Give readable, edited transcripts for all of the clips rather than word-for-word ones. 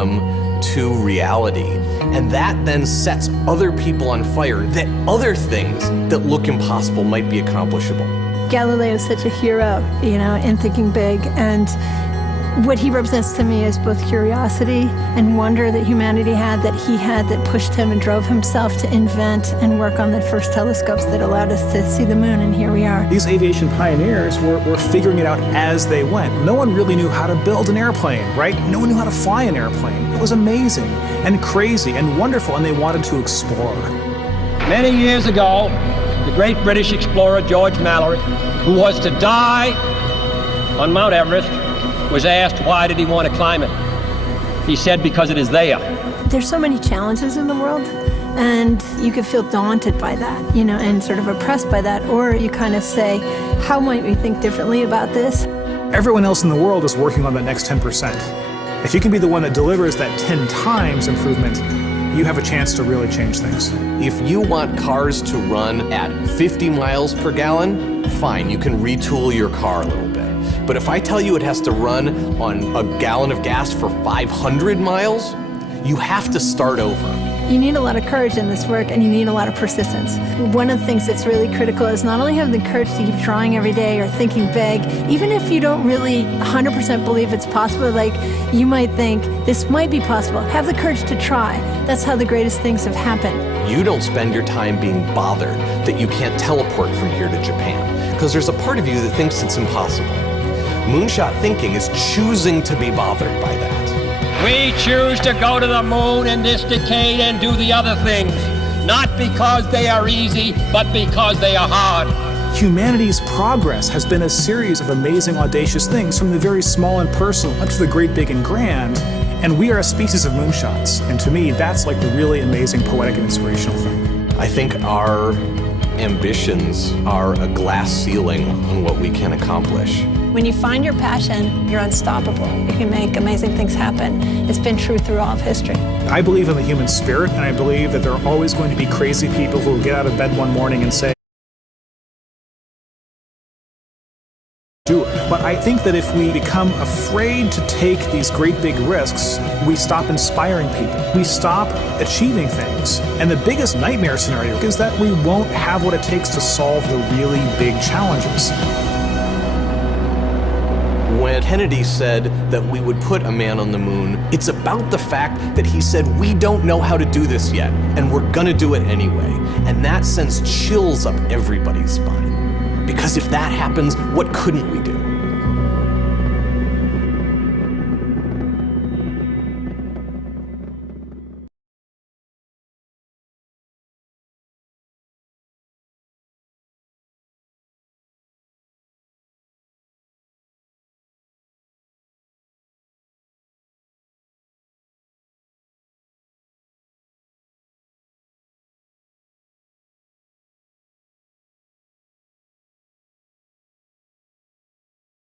to reality. And that then sets other people on fire, that other things that look impossible might be accomplishable. Galileo is such a hero, in thinking big, and what he represents to me is both curiosity and wonder that humanity had, that he had, that pushed him and drove himself to invent and work on the first telescopes that allowed us to see the moon, and here we are. These aviation pioneers were figuring it out as they went. No one really knew how to build an airplane, right? No one knew how to fly an airplane. It was amazing and crazy and wonderful, and they wanted to explore. Many years ago, the great British explorer George Mallory, who was to die on Mount Everest, was asked why did he want to climb it. He said, because it is there. There's so many challenges in the world, and you could feel daunted by that, and sort of oppressed by that, or you kind of say, how might we think differently about this? Everyone else in the world is working on that next 10%. If you can be the one that delivers that 10 times improvement, you have a chance to really change things. If you want cars to run at 50 miles per gallon, fine, you can retool your car a little bit. But if I tell you it has to run on a gallon of gas for 500 miles, you have to start over. You need a lot of courage in this work, and you need a lot of persistence. One of the things that's really critical is not only having the courage to keep trying every day or thinking big, even if you don't really 100% believe it's possible, like you might think this might be possible, have the courage to try. That's how the greatest things have happened. You don't spend your time being bothered that you can't teleport from here to Japan, because there's a part of you that thinks it's impossible. Moonshot thinking is choosing to be bothered by that. We choose to go to the moon in this decade and do the other things, not because they are easy, but because they are hard. Humanity's progress has been a series of amazing, audacious things, from the very small and personal up to the great, big, and grand. And we are a species of moonshots. And to me, that's like the really amazing, poetic, and inspirational thing. I think our ambitions are a glass ceiling on what we can accomplish. When you find your passion, you're unstoppable. You can make amazing things happen. It's been true through all of history. I believe in the human spirit, and I believe that there are always going to be crazy people who will get out of bed one morning and say, do it. But I think that if we become afraid to take these great big risks, we stop inspiring people. We stop achieving things. And the biggest nightmare scenario is that we won't have what it takes to solve the really big challenges. When Kennedy said that we would put a man on the moon, it's about the fact that he said, we don't know how to do this yet, and we're gonna do it anyway. And that sends chills up everybody's spine. Because if that happens, what couldn't we do?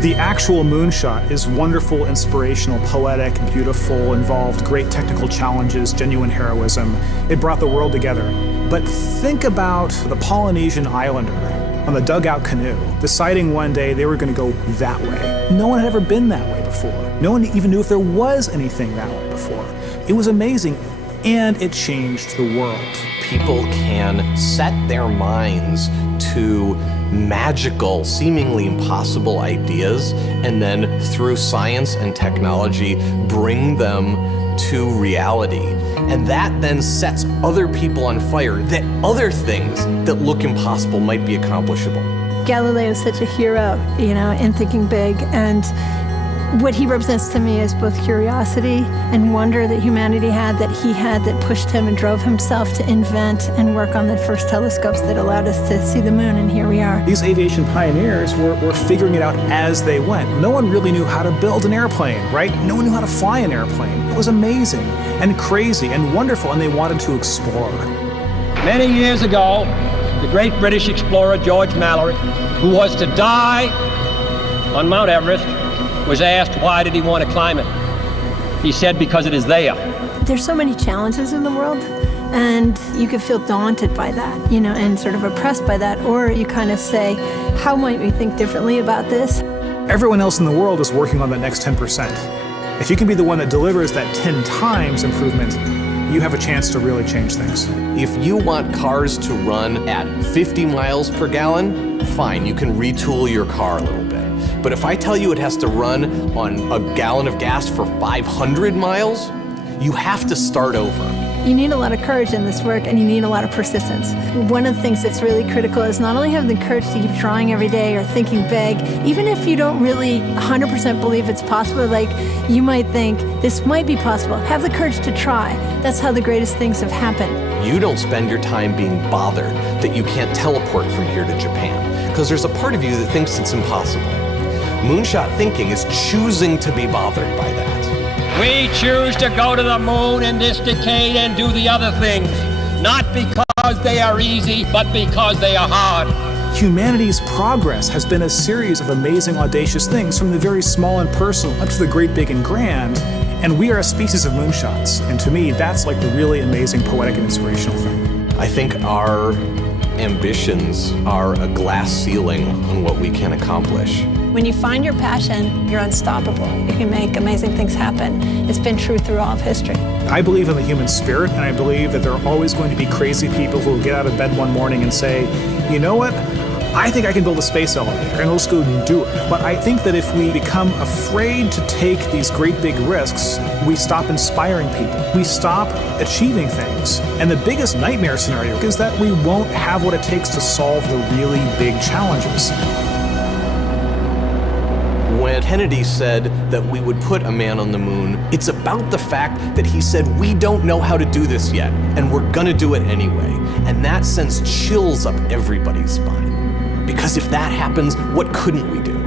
The actual moonshot is wonderful, inspirational, poetic, beautiful, involved great technical challenges, genuine heroism. It brought the world together. But think about the Polynesian islander on the dugout canoe, deciding one day they were going to go that way. No one had ever been that way before. No one even knew if there was anything that way before. It was amazing, and it changed the world. People can set their minds to magical, seemingly impossible ideas, and then through science and technology, bring them to reality. And that then sets other people on fire, that other things that look impossible might be accomplishable. Galileo is such a hero, in thinking big, and what he represents to me is both curiosity and wonder that humanity had, that pushed him and drove himself to invent and work on the first telescopes that allowed us to see the moon, and here we are. These aviation pioneers were figuring it out as they went. No one really knew how to build an airplane, right? No one knew how to fly an airplane. It was amazing and crazy and wonderful, and they wanted to explore. Many years ago, the great British explorer George Mallory, who was to die on Mount Everest, was asked why did he want to climb it. He said, because it is there. There's so many challenges in the world, and you could feel daunted by that, and sort of oppressed by that, or you kind of say, how might we think differently about this? Everyone else in the world is working on that next 10%. If you can be the one that delivers that 10 times improvement, you have a chance to really change things. If you want cars to run at 50 miles per gallon, fine, you can retool your car a little bit. But if I tell you it has to run on a gallon of gas for 500 miles, you have to start over. You need a lot of courage in this work, and you need a lot of persistence. One of the things that's really critical is not only having the courage to keep trying every day or thinking big, even if you don't really 100% believe it's possible, like you might think this might be possible, have the courage to try. That's how the greatest things have happened. You don't spend your time being bothered that you can't teleport from here to Japan, because there's a part of you that thinks it's impossible. Moonshot thinking is choosing to be bothered by that. We choose to go to the moon in this decade and do the other things, not because they are easy, but because they are hard. Humanity's progress has been a series of amazing, audacious things, from the very small and personal up to the great, big, and grand. And we are a species of moonshots. And to me, that's like the really amazing, poetic, and inspirational thing. I think our ambitions are a glass ceiling on what we can accomplish. When you find your passion, you're unstoppable. You can make amazing things happen. It's been true through all of history. I believe in the human spirit, and I believe that there are always going to be crazy people who will get out of bed one morning and say, you know what? I think I can build a space elevator, and let's go do it. But I think that if we become afraid to take these great big risks, we stop inspiring people. We stop achieving things. And the biggest nightmare scenario is that we won't have what it takes to solve the really big challenges. When Kennedy said that we would put a man on the moon, it's about the fact that he said, we don't know how to do this yet, and we're gonna do it anyway. And that sends chills up everybody's spine. Because if that happens, what couldn't we do?